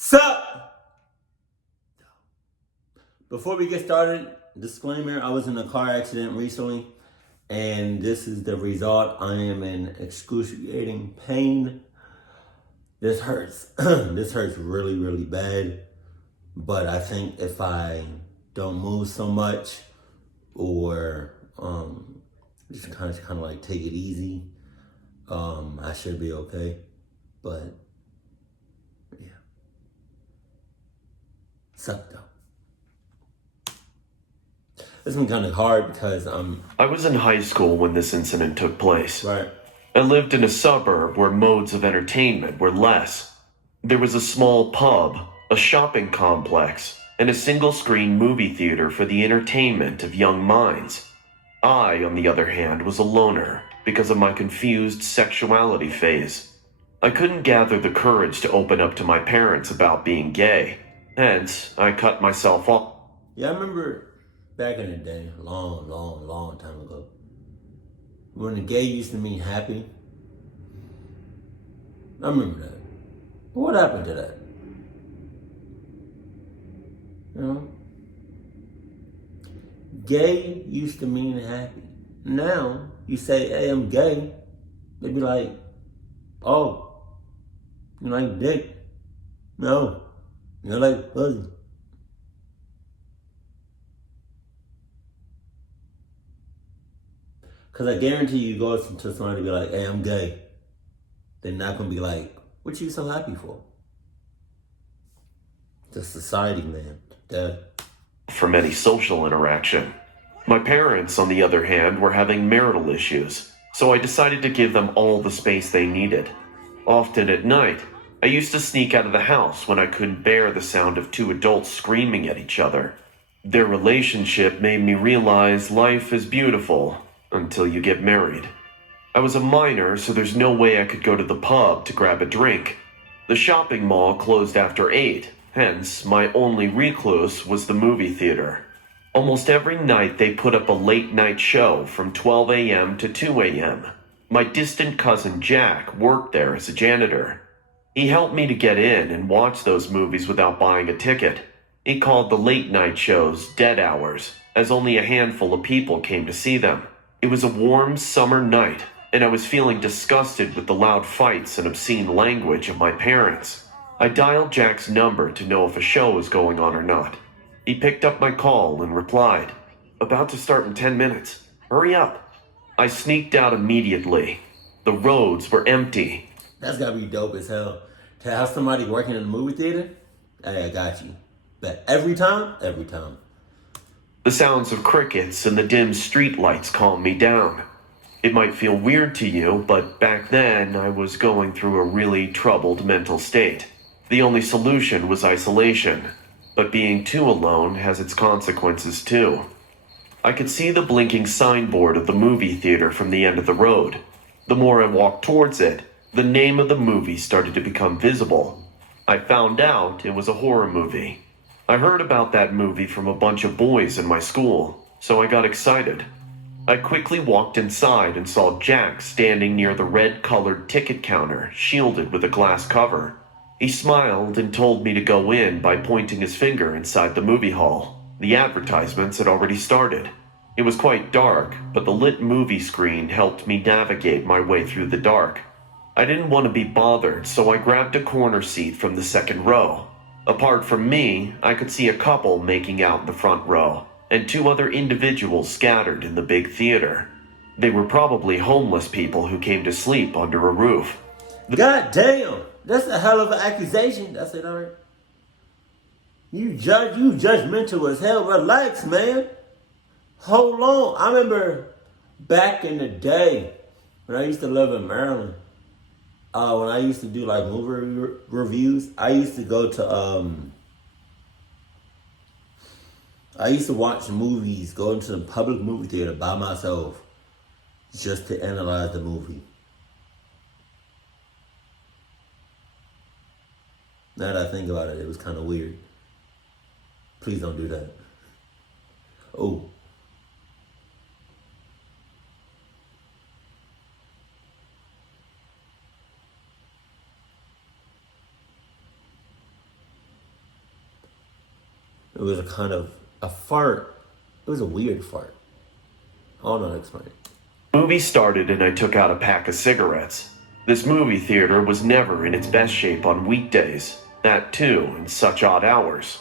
Sup? Before we get started, disclaimer, I was in a car accident recently, and this is the result. I am in excruciating pain. This hurts. This hurts really, really bad. But I think if I don't move so much or just kind of like take it easy, I should be okay. But yeah. Sup though. It's been kind of hard because I was in high school when this incident took place. right. I lived in a suburb where modes of entertainment were less. There was a small pub, a shopping complex, and a single-screen movie theater for the entertainment of young minds. I, on the other hand, was a loner because of my confused sexuality phase. I couldn't gather the courage to open up to my parents about being gay. Hence, I cut myself off. Yeah, I remember back in the day, long time ago, when the gay used to mean happy. I remember that. What happened to that? You know? Gay used to mean happy. Now, you say, hey, I'm gay, they be like, oh, you like dick? No, you like pussy. Because I guarantee you go to somebody and be like, hey, I'm gay. They're not going to be like, what you so happy for? The society, man. Dad. From any social interaction. My parents, on the other hand, were having marital issues, so I decided to give them all the space they needed. Often at night, I used to sneak out of the house when I couldn't bear the sound of two adults screaming at each other. Their relationship made me realize life is beautiful until you get married. I was a minor, so there's no way I could go to the pub to grab a drink. The shopping mall closed after 8, hence, my only recourse was the movie theater. Almost every night they put up a late night show from 12 a.m. to 2 a.m. My distant cousin Jack worked there as a janitor. He helped me to get in and watch those movies without buying a ticket. He called the late night shows dead hours, as only a handful of people came to see them. It was a warm summer night, and I was feeling disgusted with the loud fights and obscene language of my parents. I dialed Jack's number to know if a show was going on or not. He picked up my call and replied, "About to start in 10 minutes. Hurry up." I sneaked out immediately. The roads were empty. That's got to be dope as hell. To have somebody working in the movie theater, hey, I got you. But every time. The sounds of crickets and the dim streetlights calmed me down. It might feel weird to you, but back then I was going through a really troubled mental state. The only solution was isolation, but being too alone has its consequences too. I could see the blinking signboard of the movie theater from the end of the road. The more I walked towards it, the name of the movie started to become visible. I found out it was a horror movie. I heard about that movie from a bunch of boys in my school, so I got excited. I quickly walked inside and saw Jack standing near the red-colored ticket counter, shielded with a glass cover. He smiled and told me to go in by pointing his finger inside the movie hall. The advertisements had already started. It was quite dark, but the lit movie screen helped me navigate my way through the dark. I didn't want to be bothered, so I grabbed a corner seat from the second row. Apart from me, I could see a couple making out in the front row, and two other individuals scattered in the big theater. They were probably homeless people who came to sleep under a roof. God damn! That's a hell of an accusation. That's it, alright? You judgmental as hell. Relax, man. Hold on. I remember back in the day when I used to live in Maryland. When I used to do like movie reviews, I used to go to I used to watch movies, go into the public movie theater by myself, just to analyze the movie. Now that I think about it, it was kind of weird. Please don't do that. Oh. It was a kind of a fart. It was a weird fart. I don't know how to explain it. Movie started and I took out a pack of cigarettes. This movie theater was never in its best shape on weekdays, that too in such odd hours.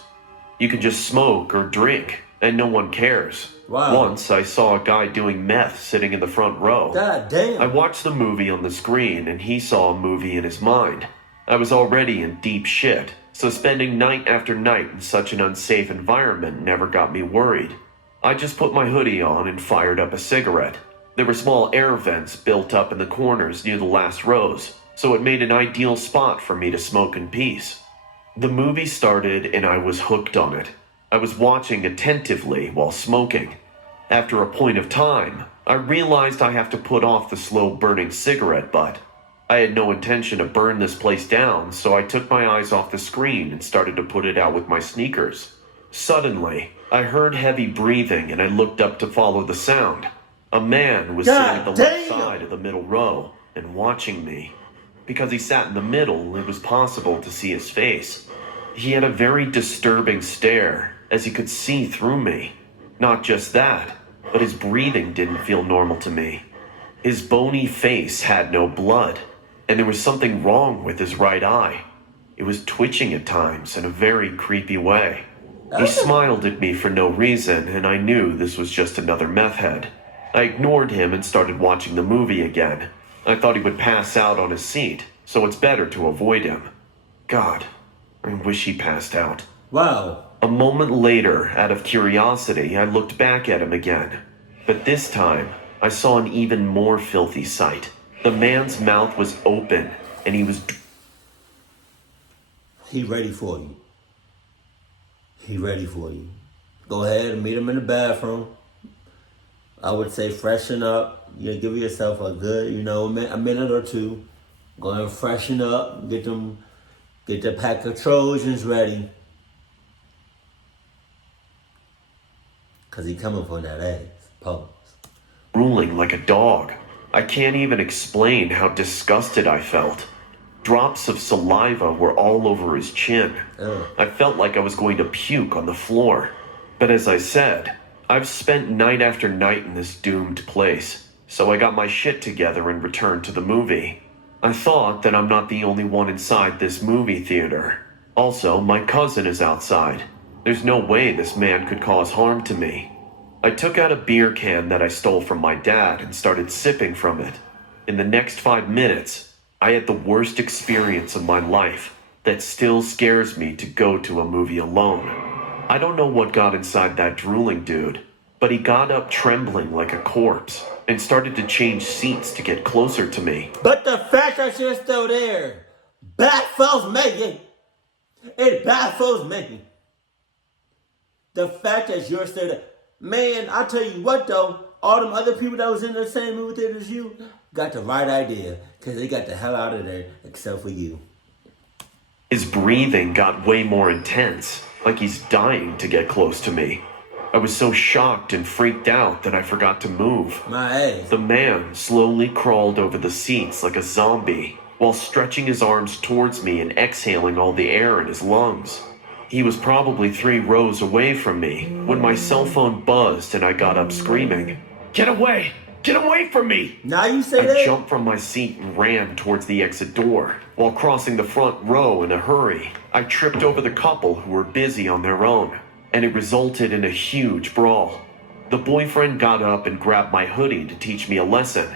You can just smoke or drink, and no one cares. Wow. Once I saw a guy doing meth sitting in the front row. God damn. I watched the movie on the screen and he saw a movie in his mind. I was already in deep shit, so spending night after night in such an unsafe environment never got me worried. I just put my hoodie on and fired up a cigarette. There were small air vents built up in the corners near the last rows, so it made an ideal spot for me to smoke in peace. The movie started and I was hooked on it. I was watching attentively while smoking. After a point of time, I realized I have to put off the slow-burning cigarette butt. I had no intention to burn this place down, so I took my eyes off the screen and started to put it out with my sneakers. Suddenly, I heard heavy breathing and I looked up to follow the sound. A man was sitting at the left side of the middle row and watching me. Because he sat in the middle, it was possible to see his face. He had a very disturbing stare, as he could see through me. Not just that, but his breathing didn't feel normal to me. His bony face had no blood, and there was something wrong with his right eye. It was twitching at times in a very creepy way. He smiled at me for no reason, and I knew this was just another meth head. I ignored him and started watching the movie again. I thought he would pass out on his seat, so it's better to avoid him. God, I wish he passed out. Wow. A moment later, out of curiosity, I looked back at him again. But this time, I saw an even more filthy sight. The man's mouth was open, and he was... He ready for you. He ready for you. Go ahead and meet him in the bathroom. I would say freshen up. You know, give yourself a good, a minute or two. Go and freshen up. Get the pack of Trojans ready. Cause he coming for that ass. Pause. Drooling like a dog. I can't even explain how disgusted I felt. Drops of saliva were all over his chin. I felt like I was going to puke on the floor. But as I said, I've spent night after night in this doomed place, so I got my shit together and returned to the movie. I thought that I'm not the only one inside this movie theater. Also, my cousin is outside. There's no way this man could cause harm to me. I took out a beer can that I stole from my dad and started sipping from it. In the next 5 minutes, I had the worst experience of my life that still scares me to go to a movie alone. I don't know what got inside that drooling dude, but he got up trembling like a corpse and started to change seats to get closer to me. But the fact that you're still there baffles me. It baffles me. The fact that you're still there. Man, I tell you what though, all them other people that was in the same movie theater as you got the right idea, because they got the hell out of there except for you. His breathing got way more intense, like he's dying to get close to me. I was so shocked and freaked out that I forgot to move. My ass. The man slowly crawled over the seats like a zombie, while stretching his arms towards me and exhaling all the air in his lungs. He was probably 3 rows away from me when my cell phone buzzed and I got up screaming, "Get away! Get away from me!" Now you say I that? jumped from my seat and ran towards the exit door. While crossing the front row in a hurry, I tripped over the couple who were busy on their own, and it resulted in a huge brawl. The boyfriend got up and grabbed my hoodie to teach me a lesson.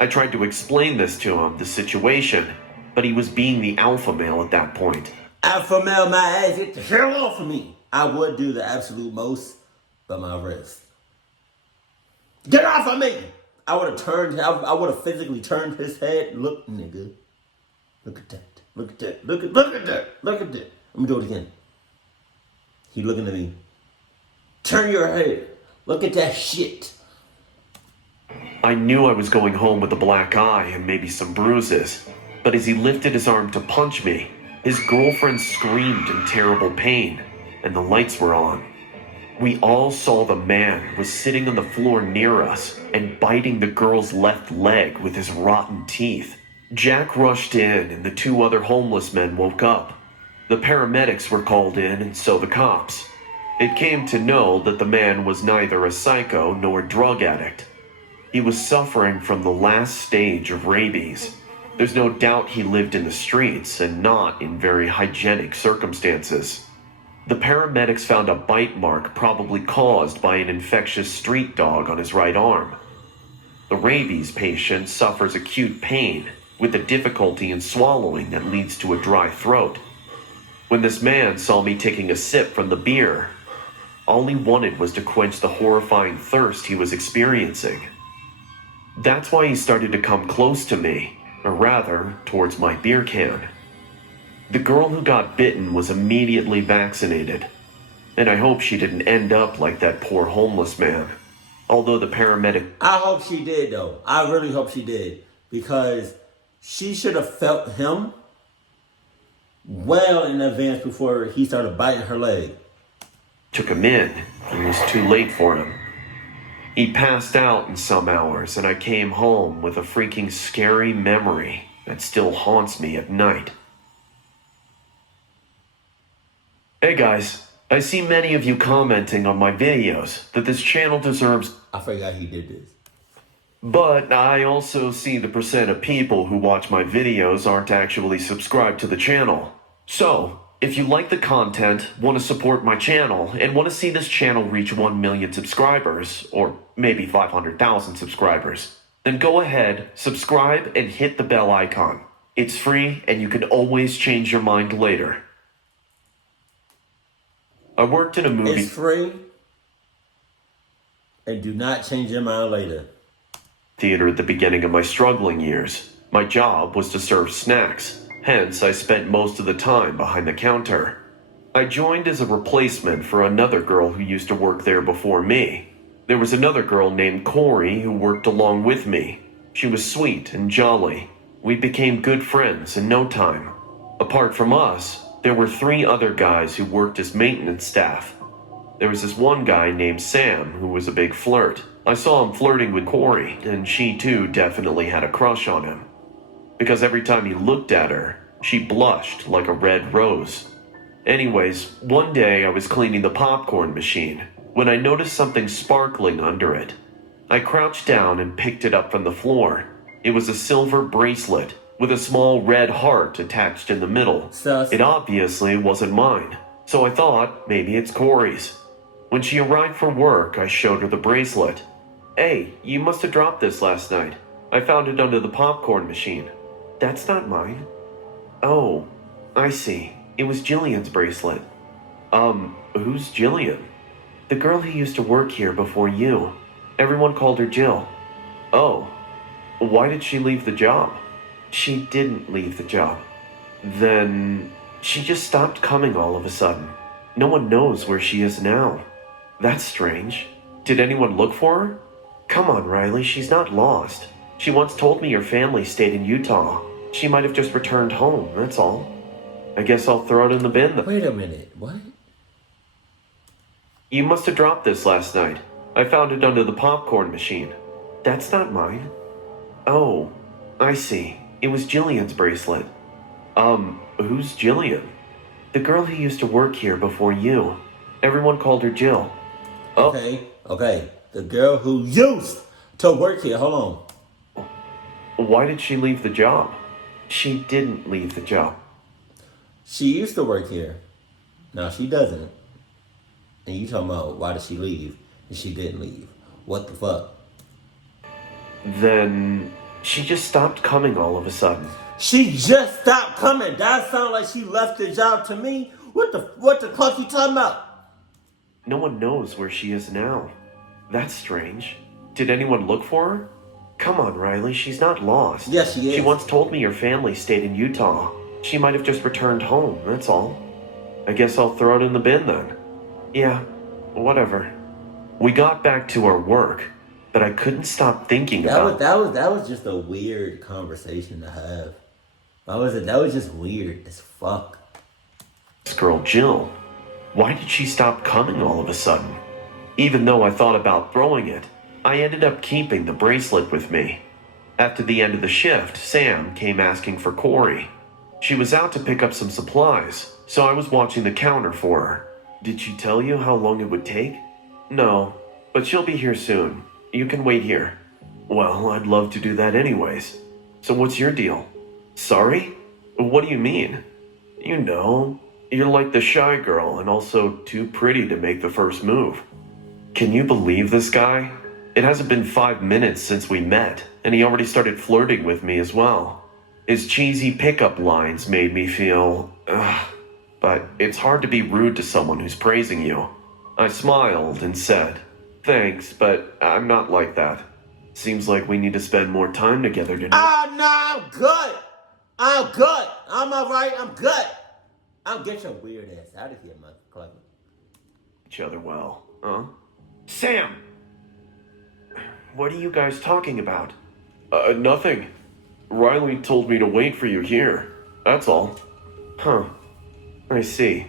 I tried to explain this to him, the situation, but he was being the alpha male at that point. Alpha male, my ass, get the hell off of me. I would do the absolute most, but my wrist. Get off of me! I would have physically turned his head. Look, nigga. Look at that. Look at that. Look at that. Look at that. Let me do it again. He looking at me. Turn your head. Look at that shit. I knew I was going home with a black eye and maybe some bruises, but as he lifted his arm to punch me, his girlfriend screamed in terrible pain, and the lights were on. We all saw the man was sitting on the floor near us and biting the girl's left leg with his rotten teeth. Jack rushed in and the 2 other homeless men woke up. The paramedics were called in and so the cops. It came to know that the man was neither a psycho nor a drug addict. He was suffering from the last stage of rabies. There's no doubt he lived in the streets and not in very hygienic circumstances. The paramedics found a bite mark probably caused by an infectious street dog on his right arm. The rabies patient suffers acute pain with a difficulty in swallowing that leads to a dry throat. When this man saw me taking a sip from the beer, all he wanted was to quench the horrifying thirst he was experiencing. That's why he started to come close to me, or rather, towards my beer can. The girl who got bitten was immediately vaccinated, and I hope she didn't end up like that poor homeless man. Although the paramedic... I hope she did, though. I really hope she did. Because she should have felt him well in advance before he started biting her leg. Took him in, and it was too late for him. He passed out in some hours, and I came home with a freaking scary memory that still haunts me at night. Hey guys, I see many of you commenting on my videos that this channel deserves... I forgot he did this. But I also see the percent of people who watch my videos aren't actually subscribed to the channel. So, if you like the content, want to support my channel, and want to see this channel reach 1 million subscribers, or maybe 500,000 subscribers, then go ahead, subscribe, and hit the bell icon. It's free, and you can always change your mind later. I worked in a movie... It's free, and do not change your mind later. ...theater at the beginning of my struggling years. My job was to serve snacks. Hence, I spent most of the time behind the counter. I joined as a replacement for another girl who used to work there before me. There was another girl named Corey who worked along with me. She was sweet and jolly. We became good friends in no time. Apart from us, there were 3 other guys who worked as maintenance staff. There was this one guy named Sam who was a big flirt. I saw him flirting with Corey, and she too definitely had a crush on him. Because every time he looked at her, she blushed like a red rose. Anyways, one day I was cleaning the popcorn machine when I noticed something sparkling under it. I crouched down and picked it up from the floor. It was a silver bracelet with a small red heart attached in the middle. Sus. It obviously wasn't mine, so I thought maybe it's Corey's. When she arrived for work, I showed her the bracelet. Hey, you must have dropped this last night. I found it under the popcorn machine. That's not mine. Oh, I see. It was Jillian's bracelet. Who's Jillian? The girl who used to work here before you. Everyone called her Jill. Oh, why did she leave the job? She didn't leave the job. Then she just stopped coming all of a sudden. No one knows where she is now. That's strange. Did anyone look for her? Come on, Riley, she's not lost. She once told me your family stayed in Utah. She might have just returned home, that's all. I guess I'll throw it in the bin then. Wait a minute, what? You must have dropped this last night. I found it under the popcorn machine. That's not mine. Oh, I see. It was Jillian's bracelet. Who's Jillian? The girl who used to work here before you. Everyone called her Jill. Oh. Okay. The girl who used to work here. Hold on. Why did she leave the job? She didn't leave the job. She used to work here. Now she doesn't. And you talking about why did she leave? And she didn't leave. What the fuck? Then she just stopped coming all of a sudden. She just stopped coming. That sounds like she left the job to me. What the fuck you talking about? No one knows where she is now. That's strange. Did anyone look for her? Come on, Riley, she's not lost. Yes, she is. She once told me your family stayed in Utah. She might have just returned home, that's all. I guess I'll throw it in the bin then. Yeah, whatever. We got back to our work, but I couldn't stop thinking about... That was just a weird conversation to have. That was just weird as fuck. This girl, Jill, why did she stop coming all of a sudden? Even though I thought about throwing it, I ended up keeping the bracelet with me. After the end of the shift, Sam came asking for Corey. She was out to pick up some supplies, so I was watching the counter for her. Did she tell you how long it would take? No, but she'll be here soon. You can wait here. Well, I'd love to do that anyways. So what's your deal? Sorry? What do you mean? You know, you're like the shy girl and also too pretty to make the first move. Can you believe this guy? It hasn't been 5 minutes since we met, and he already started flirting with me as well. His cheesy pickup lines made me feel, but it's hard to be rude to someone who's praising you. I smiled and said, thanks, but I'm not like that. Seems like we need to spend more time together tonight. Oh, no, I'm good. I'm good. I'm all right. I'm good. I'll get your weird ass out of here, my clever. Each other well, huh? Sam! What are you guys talking about? Nothing. Riley told me to wait for you here. That's all. Huh. I see.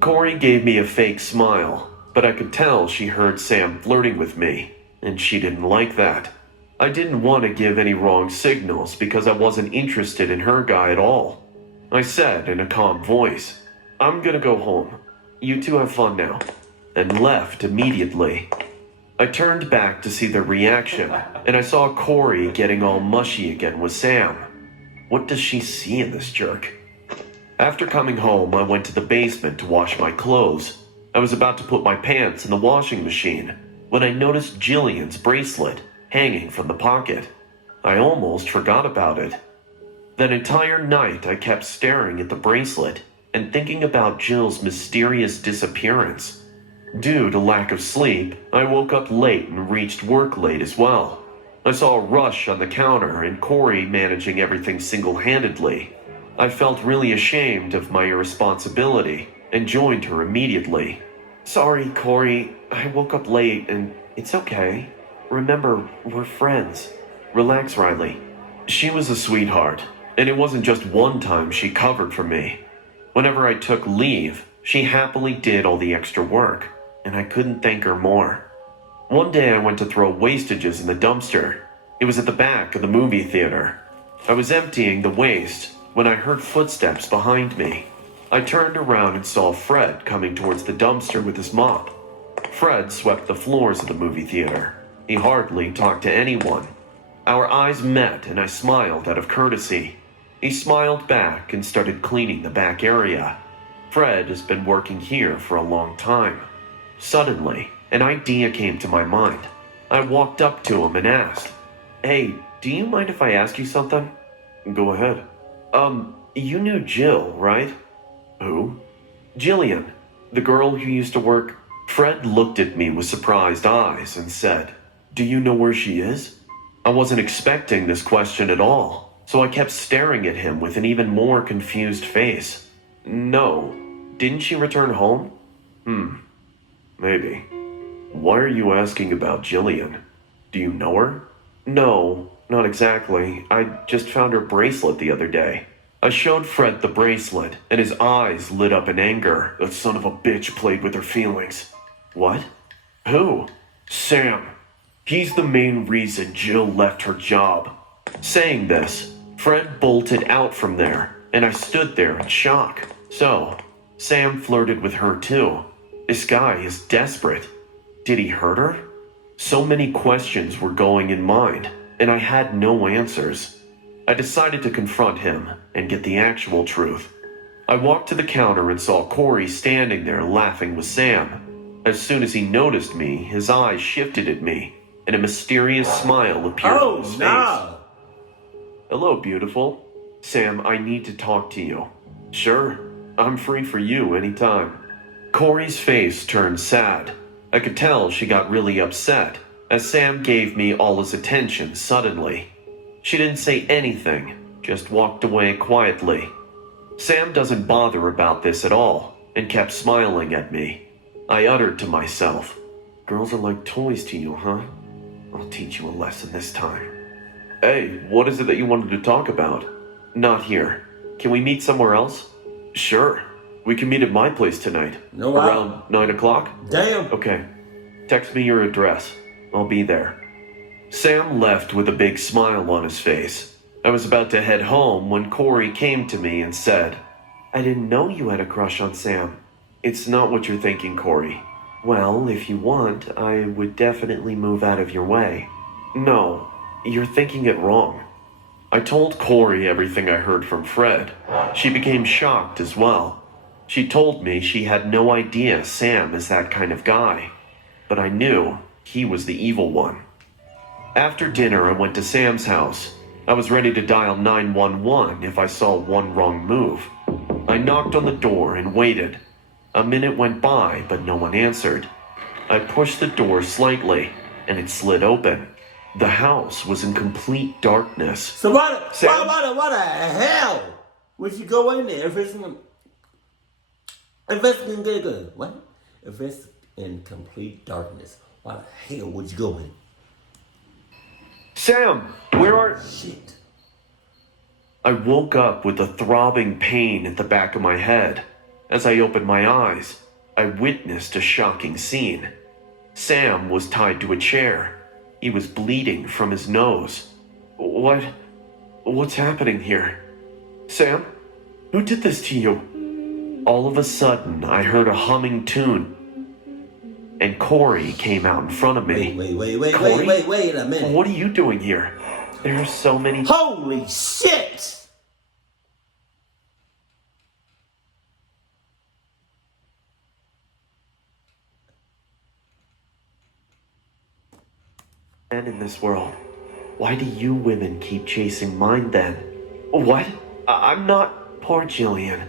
Corey gave me a fake smile, but I could tell she heard Sam flirting with me, and she didn't like that. I didn't want to give any wrong signals because I wasn't interested in her guy at all. I said in a calm voice, I'm gonna go home. You two have fun now. And left immediately. I turned back to see their reaction, and I saw Corey getting all mushy again with Sam. What does she see in this jerk? After coming home, I went to the basement to wash my clothes. I was about to put my pants in the washing machine when I noticed Jillian's bracelet hanging from the pocket. I almost forgot about it. That entire night, I kept staring at the bracelet and thinking about Jill's mysterious disappearance. Due to lack of sleep, I woke up late and reached work late as well. I saw a rush on the counter and Corey managing everything single-handedly. I felt really ashamed of my irresponsibility and joined her immediately. Sorry, Corey, I woke up late and it's okay. Remember, we're friends. Relax, Riley. She was a sweetheart, and it wasn't just one time she covered for me. Whenever I took leave, she happily did all the extra work, and I couldn't thank her more. One day I went to throw wastages in the dumpster. It was at the back of the movie theater. I was emptying the waste when I heard footsteps behind me. I turned around and saw Fred coming towards the dumpster with his mop. Fred swept the floors of the movie theater. He hardly talked to anyone. Our eyes met and I smiled out of courtesy. He smiled back and started cleaning the back area. Fred has been working here for a long time. Suddenly, an idea came to my mind. I walked up to him and asked, Hey, do you mind if I ask you something? Go ahead. You knew Jill, right? Who? Jillian, the girl who used to work. Fred looked at me with surprised eyes and said, Do you know where she is? I wasn't expecting this question at all, so I kept staring at him with an even more confused face. No. Didn't she return home? Maybe. Why are you asking about Jillian? Do you know her? No, not exactly. I just found her bracelet the other day. I showed Fred the bracelet, and his eyes lit up in anger. That son of a bitch played with her feelings. What? Who? Sam. He's the main reason Jill left her job. Saying this, Fred bolted out from there, and I stood there in shock. So, Sam flirted with her too. This guy is desperate. Did he hurt her? So many questions were going in mind, and I had no answers. I decided to confront him and get the actual truth. I walked to the counter and saw Corey standing there laughing with Sam. As soon as he noticed me, his eyes shifted at me, and a mysterious smile appeared on his face. Hello, beautiful. Sam, I need to talk to you. Sure, I'm free for you anytime. Corey's face turned sad. I could tell she got really upset, as Sam gave me all his attention suddenly. She didn't say anything, just walked away quietly. Sam doesn't bother about this at all, and kept smiling at me. I uttered to myself, Girls are like toys to you, huh? I'll teach you a lesson this time. Hey, what is it that you wanted to talk about? Not here. Can we meet somewhere else? Sure. We can meet at my place tonight. No, around 9 o'clock? Damn. Okay. Text me your address. I'll be there. Sam left with a big smile on his face. I was about to head home when Corey came to me and said, I didn't know you had a crush on Sam. It's not what you're thinking, Corey. Well, if you want, I would definitely move out of your way. No, you're thinking it wrong. I told Corey everything I heard from Fred. She became shocked as well. She told me she had no idea Sam is that kind of guy, but I knew he was the evil one. After dinner, I went to Sam's house. I was ready to dial 911 if I saw one wrong move. I knocked on the door and waited. A minute went by, but no one answered. I pushed the door slightly, and it slid open. The house was in complete darkness. So what the hell would you go in there if it's in good? What? If it's in complete darkness, why the hell would you go in? Sam, where are... Shit. I woke up with a throbbing pain at the back of my head. As I opened my eyes, I witnessed a shocking scene. Sam was tied to a chair. He was bleeding from his nose. What's happening here? Sam, who did this to you? All of a sudden, I heard a humming tune, and Corey came out in front of me. Wait a minute. What are you doing here? There's so many... Holy shit! Men in this world. Why do you women keep chasing mine then? What? I'm not... Poor Jillian.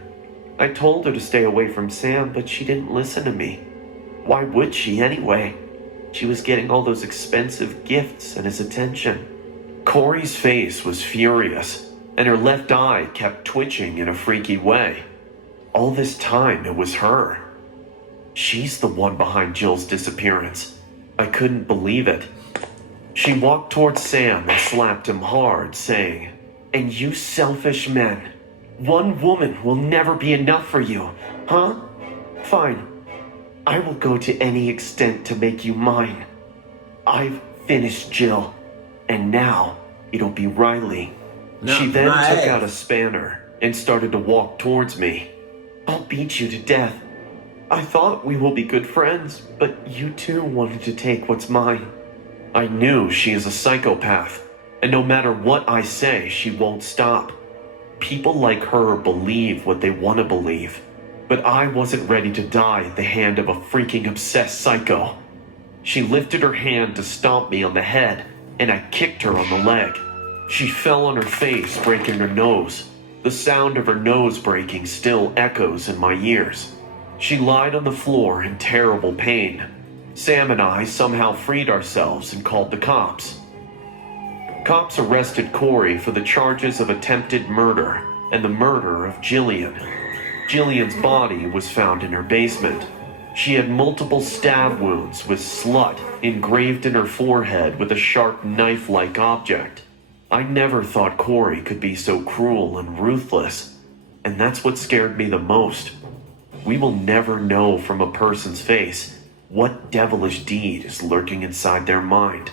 I told her to stay away from Sam, but she didn't listen to me. Why would she anyway? She was getting all those expensive gifts and his attention. Corey's face was furious, and her left eye kept twitching in a freaky way. All this time, it was her. She's the one behind Jill's disappearance. I couldn't believe it. She walked towards Sam and slapped him hard, saying, "And you selfish men, one woman will never be enough for you, huh? Fine. I will go to any extent to make you mine. I've finished Jill, and now it'll be Riley." She then took out a spanner and started to walk towards me. "I'll beat you to death. I thought we will be good friends, but you too wanted to take what's mine." I knew she is a psychopath, and no matter what I say, she won't stop. People like her believe what they want to believe, but I wasn't ready to die at the hand of a freaking obsessed psycho. She lifted her hand to stomp me on the head, and I kicked her on the leg. She fell on her face, breaking her nose. The sound of her nose breaking still echoes in my ears. She lied on the floor in terrible pain. Sam and I somehow freed ourselves and called the cops. Cops arrested Corey for the charges of attempted murder and the murder of Jillian. Jillian's body was found in her basement. She had multiple stab wounds with "slut" engraved in her forehead with a sharp knife-like object. I never thought Corey could be so cruel and ruthless, and that's what scared me the most. We will never know from a person's face what devilish deed is lurking inside their mind.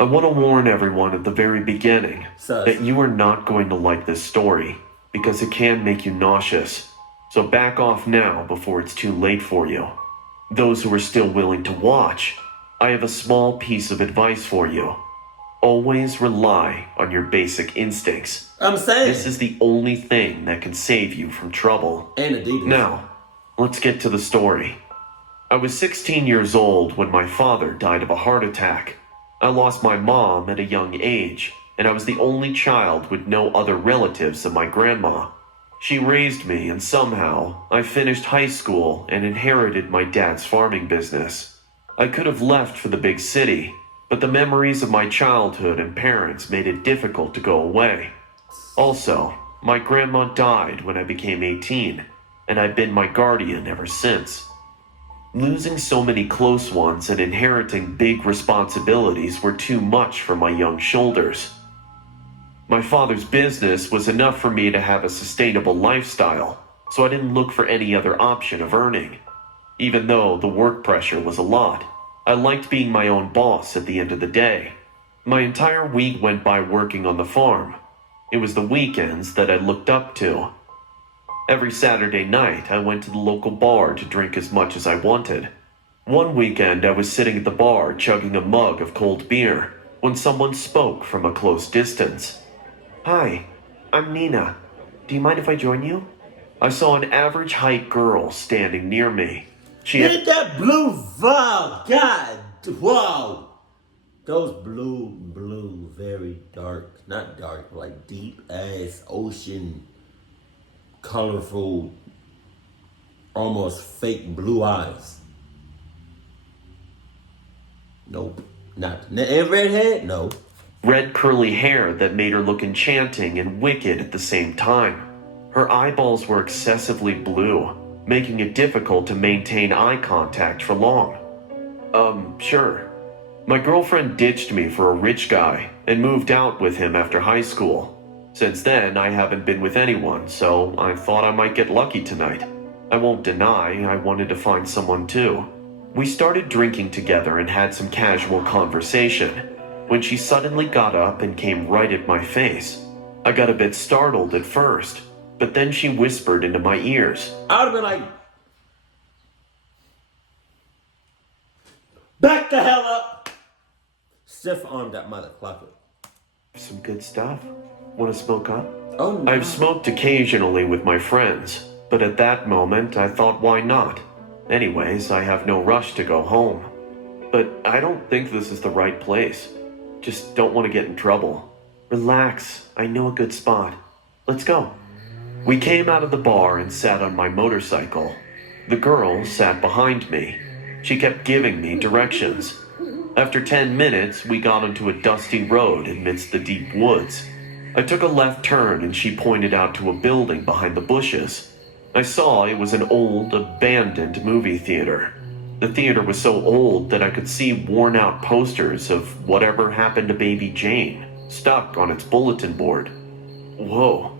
I want to warn everyone at the very beginning that you are not going to like this story because it can make you nauseous. So back off now before it's too late for you. Those who are still willing to watch, I have a small piece of advice for you. Always rely on your basic instincts. I'm saying this is the only thing that can save you from trouble. And Adidas. Now, let's get to the story. I was 16 years old when my father died of a heart attack. I lost my mom at a young age, and I was the only child with no other relatives than my grandma. She raised me, and somehow I finished high school and inherited my dad's farming business. I could have left for the big city, but the memories of my childhood and parents made it difficult to go away. Also, my grandma died when I became 18, and I've been my guardian ever since. Losing so many close ones and inheriting big responsibilities were too much for my young shoulders. My father's business was enough for me to have a sustainable lifestyle, so I didn't look for any other option of earning. Even though the work pressure was a lot, I liked being my own boss at the end of the day. My entire week went by working on the farm. It was the weekends that I looked up to. Every Saturday night, I went to the local bar to drink as much as I wanted. One weekend, I was sitting at the bar chugging a mug of cold beer when someone spoke from a close distance. "Hi, I'm Nina. Do you mind if I join you?" I saw an average height girl standing near me. She had Hit that blue vibe, God, wow. Those blue, very dark, not dark, like deep ass ocean, colorful, almost fake blue eyes. Nope, not. And redhead? No. red curly hair that made her look enchanting and wicked at the same time. Her eyeballs were excessively blue, making it difficult to maintain eye contact for long. Sure. My girlfriend ditched me for a rich guy and moved out with him after high school. Since then, I haven't been with anyone, so I thought I might get lucky tonight. I won't deny I wanted to find someone too. We started drinking together and had some casual conversation when she suddenly got up and came right at my face. I got a bit startled at first, but then she whispered into my ears. I would have been like, back the hell up. Stiff armed that motherfucker. Some good stuff. Want to smoke up? Oh, no. I've smoked occasionally with my friends, but at that moment I thought, why not? Anyways, I have no rush to go home. But I don't think this is the right place. Just don't want to get in trouble. Relax, I know a good spot. Let's go. We came out of the bar and sat on my motorcycle. The girl sat behind me. She kept giving me directions. After 10 minutes, we got onto a dusty road amidst the deep woods. I took a left turn and she pointed out to a building behind the bushes. I saw it was an old, abandoned movie theater. The theater was so old that I could see worn-out posters of Whatever Happened to Baby Jane stuck on its bulletin board. Whoa,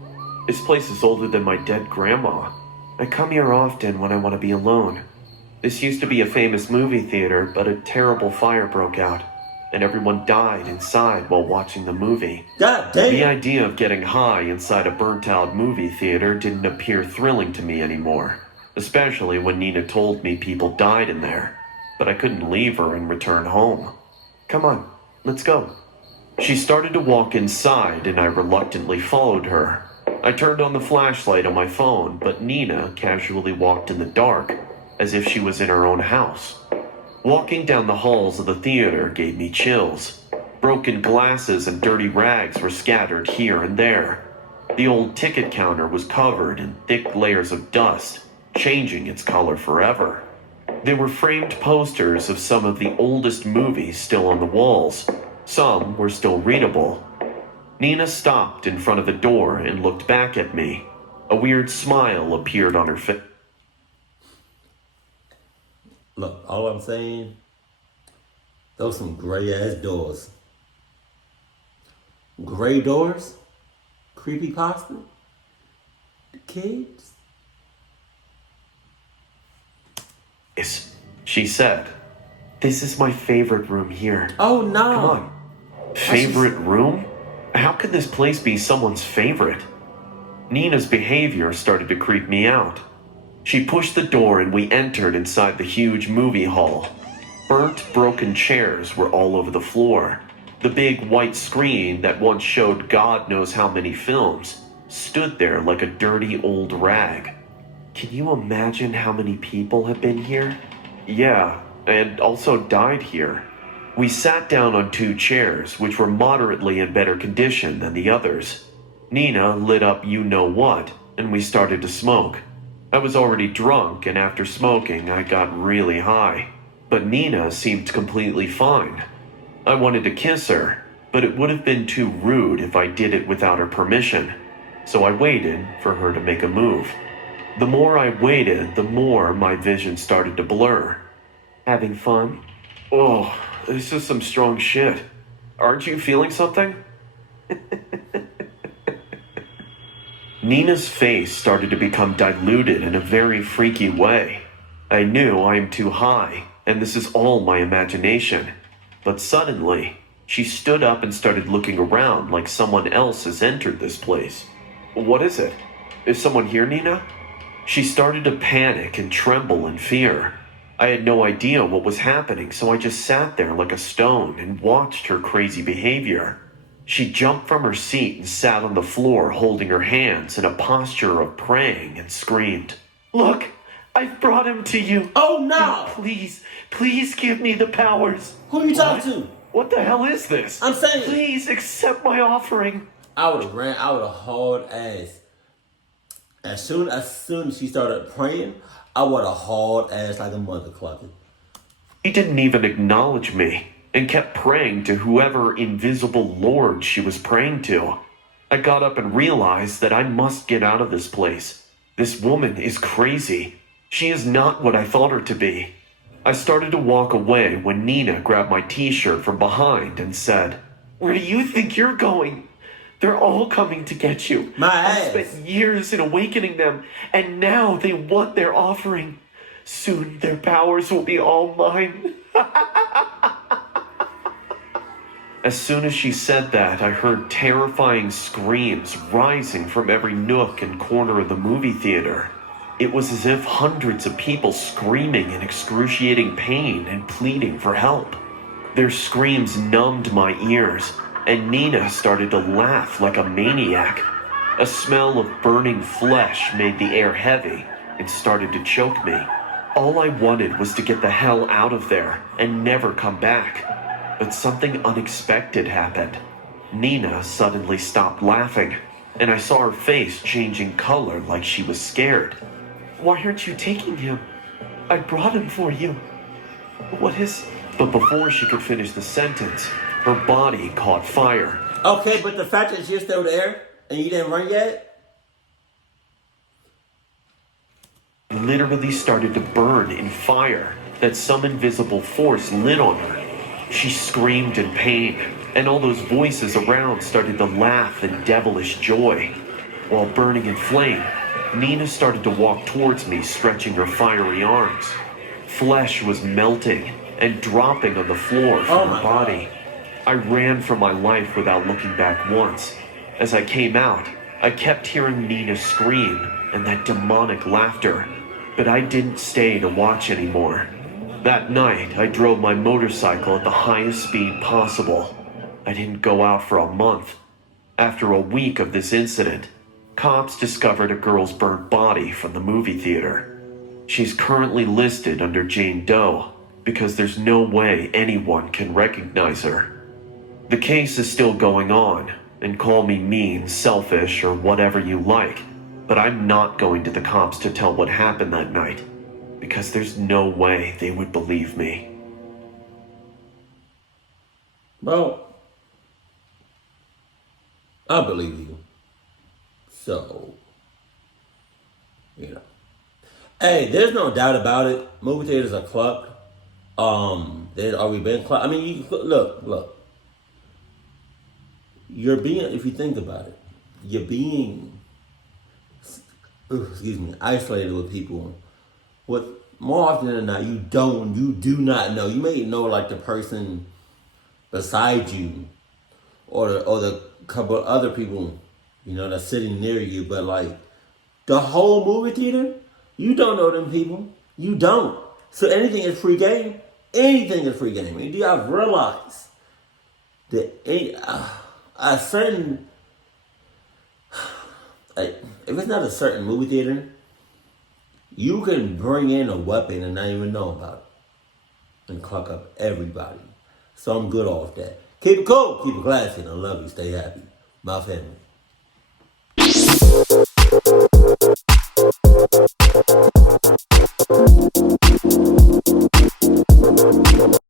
this place is older than my dead grandma. I come here often when I want to be alone. This used to be a famous movie theater, but a terrible fire broke out, and everyone died inside while watching the movie. God damn. The idea of getting high inside a burnt-out movie theater didn't appear thrilling to me anymore, especially when Nina told me people died in there, but I couldn't leave her and return home. Come on, let's go. She started to walk inside, and I reluctantly followed her. I turned on the flashlight on my phone, but Nina casually walked in the dark, as if she was in her own house. Walking down the halls of the theater gave me chills. Broken glasses and dirty rags were scattered here and there. The old ticket counter was covered in thick layers of dust, changing its color forever. There were framed posters of some of the oldest movies still on the walls. Some were still readable. Nina stopped in front of the door and looked back at me. A weird smile appeared on her face. Look, all I'm saying, those some gray ass doors. Gray doors? Creepy pasta? The kids? She said, "This is my favorite room here." Oh no. Come on. Favorite room? How could this place be someone's favorite? Nina's behavior started to creep me out. She pushed the door and we entered inside the huge movie hall. Burnt, broken chairs were all over the floor. The big white screen that once showed God knows how many films stood there like a dirty old rag. Can you imagine how many people have been here? Yeah, and also died here. We sat down on 2 chairs, which were moderately in better condition than the others. Nina lit up you-know-what, and we started to smoke. I was already drunk, and after smoking, I got really high. But Nina seemed completely fine. I wanted to kiss her, but it would have been too rude if I did it without her permission. So I waited for her to make a move. The more I waited, the more my vision started to blur. Having fun? Oh, this is some strong shit. Aren't you feeling something? Nina's face started to become diluted in a very freaky way. I knew I am too high, and this is all my imagination. But suddenly, She stood up and started looking around like someone else has entered this place. What is it? Is someone here, Nina? She started to panic and tremble in fear. I had no idea what was happening, so I just sat there like a stone and watched her crazy behavior. She jumped from her seat and sat on the floor holding her hands in a posture of praying and screamed, "Look, I've brought him to you. Oh no! Please give me the powers." Who are you talking to? What the hell is this? I'm saying, please accept my offering. I would have ran. I would have hauled ass. As soon as she started praying, I would have hauled ass like a mother clucking. He didn't even acknowledge me and kept praying to whoever invisible lord she was praying to. I got up and realized that I must get out of this place. This woman is crazy. She is not what I thought her to be. I started to walk away when Nina grabbed my t-shirt from behind and said, "Where do you think you're going? They're all coming to get you. I spent years in awakening them, and now they want their offering. Soon their powers will be all mine." As soon as she said that, I heard terrifying screams rising from every nook and corner of the movie theater. It was as if hundreds of people screaming in excruciating pain and pleading for help. Their screams numbed my ears, and Nina started to laugh like a maniac. A smell of burning flesh made the air heavy and started to choke me. All I wanted was to get the hell out of there and never come back. But something unexpected happened. Nina suddenly stopped laughing, and I saw her face changing color like she was scared. "Why aren't you taking him? I brought him for you. What is..." But before she could finish the sentence, her body caught fire. Okay, but the fact that you're still there and you didn't run yet? Literally started to burn in fire that some invisible force lit on her. She screamed in pain, and all those voices around started to laugh in devilish joy. While burning in flame, Nina started to walk towards me, stretching her fiery arms. Flesh was melting and dropping on the floor from her body. I ran for my life without looking back once. As I came out, I kept hearing Nina scream and that demonic laughter, but I didn't stay to watch anymore. That night, I drove my motorcycle at the highest speed possible. I didn't go out for a month. After a week of this incident, cops discovered a girl's burnt body from the movie theater. She's currently listed under Jane Doe because there's no way anyone can recognize her. The case is still going on, and call me mean, selfish, or whatever you like, but I'm not going to the cops to tell what happened that night, because there's no way they would believe me. Well, I believe you. So, you know. Hey, there's no doubt about it. Movie theaters are clubbed. They've already been clubbed. I mean, look. You're being, if you think about it, you're being, isolated with people. With more often than not, you do not know. You may know like the person beside you, or the couple of other people, that's sitting near you. But like the whole movie theater, you don't know them people. You don't. So anything is free game. Anything is free game. And do you have realized that a certain, if it's not a certain movie theater, you can bring in a weapon and not even know about it and clock up everybody. So I'm good off that. Keep it cool, keep it classy, and I love you. Stay happy. My family.